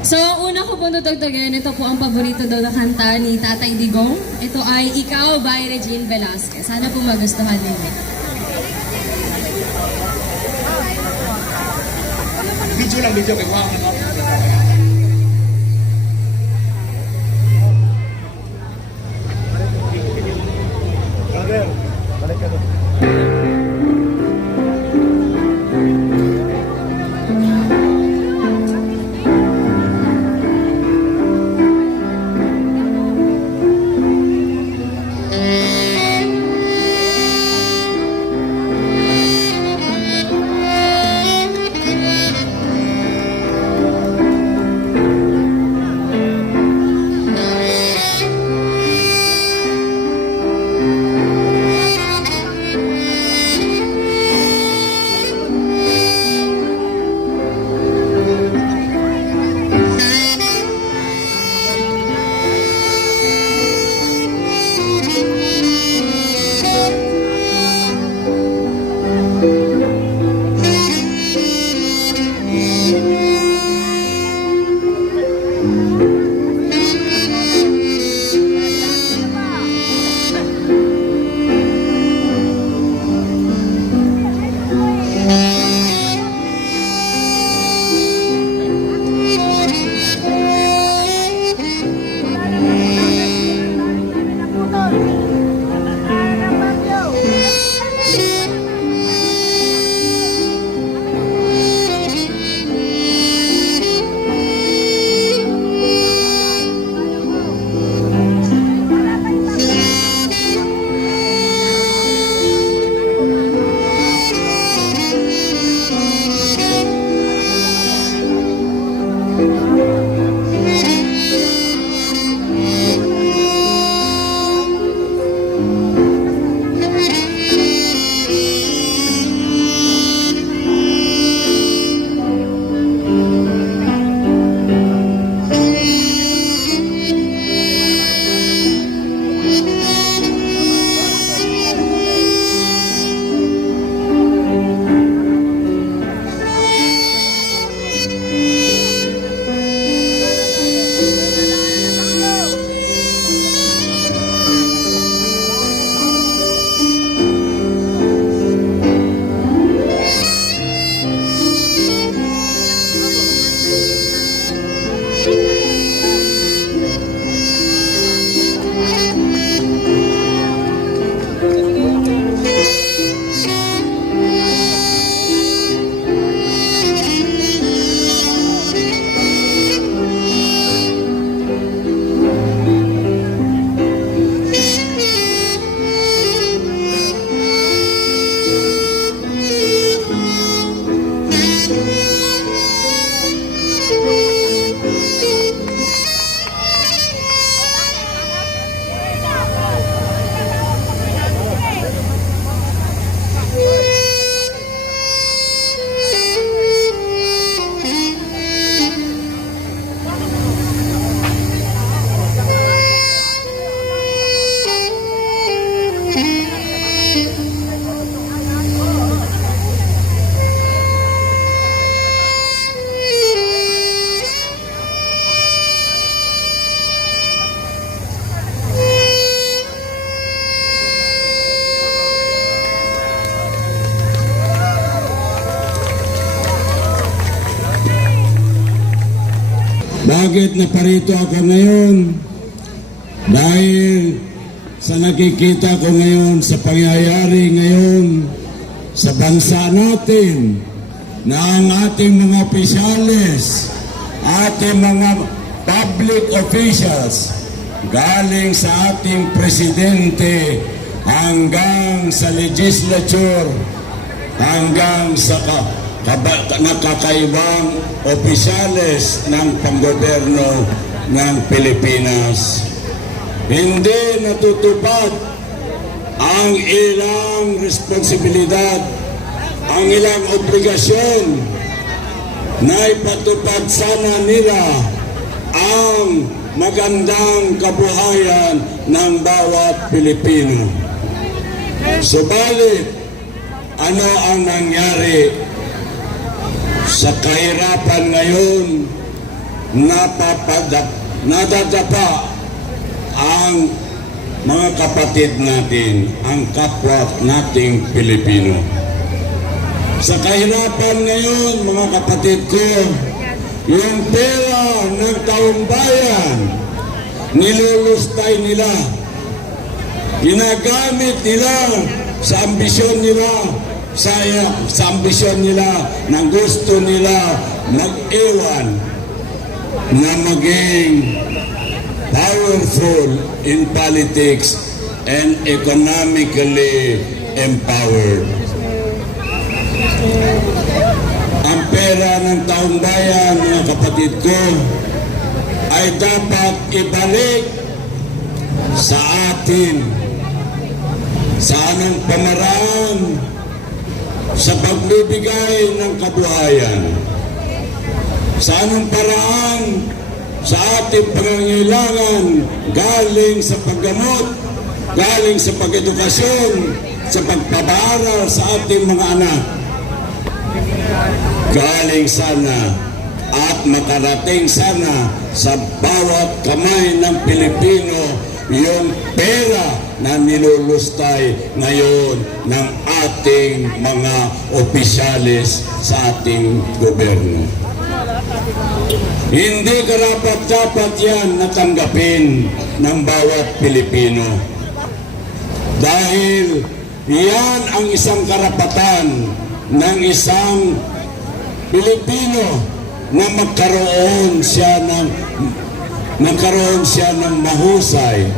So, una ko po natagdagan, ito po ang paborito daw na kanta ni Tatay Digong. Ito ay Ikaw by Regine Velasquez. Sana po magustuhan ninyo. Video lang, video. Kaya wow, ano? Bakit naparito ako ngayon? Dahil sa nakikita ko ngayon sa pangyayari ngayon sa bansa natin na ang ating mga opisyales, ating mga public officials, galing sa ating presidente hanggang sa legislature, hanggang sa nakakaibang opisyales ng panggoberno ng Pilipinas. Hindi natutupad ang ilang responsibilidad, ang ilang obligasyon na ipatupad sana nila ang magandang kabuhayan ng bawat Pilipino. Subalit, ano ang nangyari sa kahirapan ngayon napapadap, nadadapa ang mga kapatid natin, ang kapwa nating Pilipino. Sa kahirapan ngayon, mga kapatid ko, yung pera ng taong bayan, nilulustay nila. Ginagamit nila sa ambisyon nila, sa, sa ambisyon nila na gusto nila mag-ewan na maging powerful in politics and economically empowered. Ang pera ng taong bayan, mga kapatid ko, ay dapat ibalik sa atin sa anong pamaraan sa pagbibigay ng kabuhayan sa anong paraan sa ating pangangailangan galing sa paggamot, galing sa pag-edukasyon, sa pagpaparal sa ating mga anak. Galing sana at makarating sana sa bawat kamay ng Pilipino yung pera na nilulustay ngayon ng ating mga opisyalis sa ating gobyerno. Hindi karapat dapat yan natanggapin ng bawat Pilipino. Dahil yan ang isang karapatan ng isang Pilipino na magkaroon siya ng magkaroon siya ng mahusay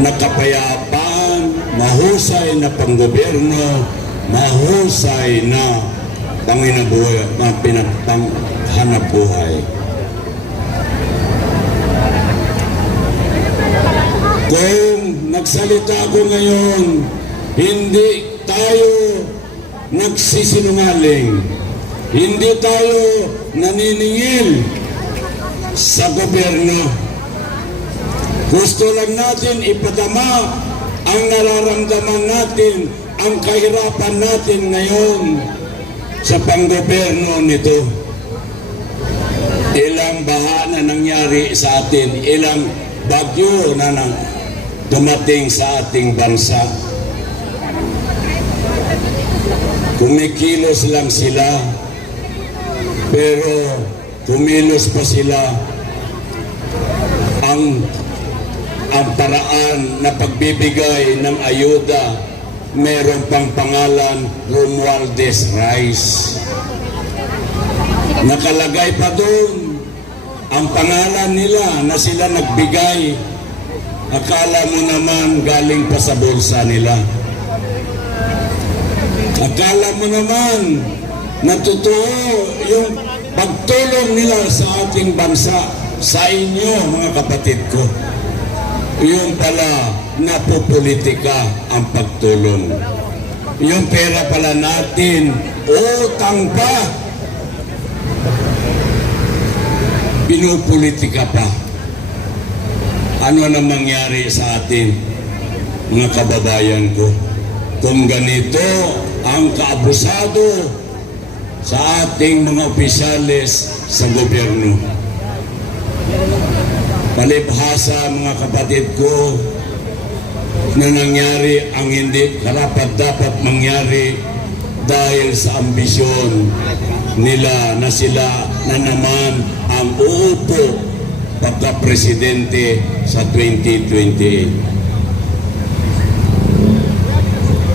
na kapayapaan, mahusay na panggobyerno, mahusay na panginabuhay, mga pinagpanghanap buhay. Kung nagsalita ako ngayon, hindi tayo nagsisinungaling. Hindi tayo naniningil sa gobyerno. Gusto lang natin ipadama ang nararamdaman natin, ang kahirapan natin ngayon sa panggoberno nito. Ilang baha na nangyari sa atin, ilang bagyo na nang dumating sa ating bansa. Kumikilos lang sila, pero kumilos pa sila ang ang paraan na pagbibigay ng ayuda meron pang pangalan Romualdez Rice. Nakalagay pa doon ang pangalan nila na sila nagbigay. Akala mo naman galing pa sa bulsa nila. Akala mo naman na totoo yung pagtulong nila sa ating bansa, sa inyo mga kapatid ko. Yung pala napopolitika ang pagtulong. Yung pera pala natin, utang pa. Pinupolitika pa. Ano na mangyari sa atin, mga kababayan ko? Kung ganito ang kaabusado sa ating mga opisyalis sa gobyerno. Palibhasa mga kapatid ko na nangyari ang hindi karapat dapat mangyari dahil sa ambisyon nila na sila na naman ang uupo pagka-presidente sa 2028.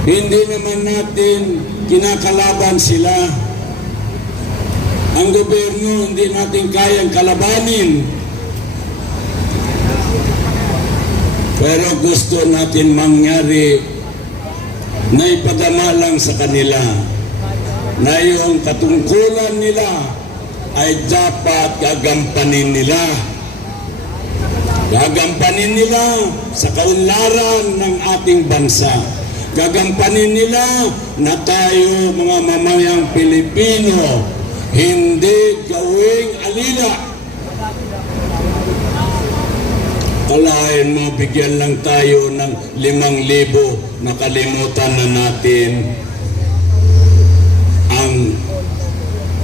Hindi naman natin kinakalaban sila. Ang gobyerno hindi natin kayang kalabanin. Pero gusto natin mangyari na ipadama lang sa kanila na yung katungkulan nila ay dapat gagampanin nila. Gagampanin nila sa kaunlaran ng ating bansa. Gagampanin nila na tayo mga mamayang Pilipino hindi gawing alila Kalahin mo, bigyan lang tayo ng limang libo, nakalimutan na natin ang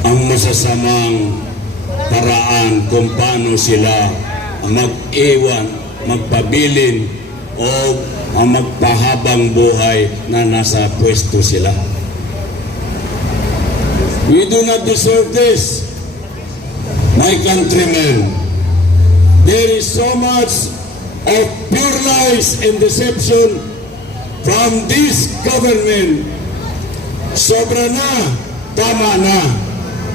ang masasamang paraan kung paano sila mag-iwan, magpabilin o ang magpahabang buhay na nasa pwesto sila. We do not deserve this, my countrymen. There is so much of pure lies and deception from this government. Sobra na, tama na.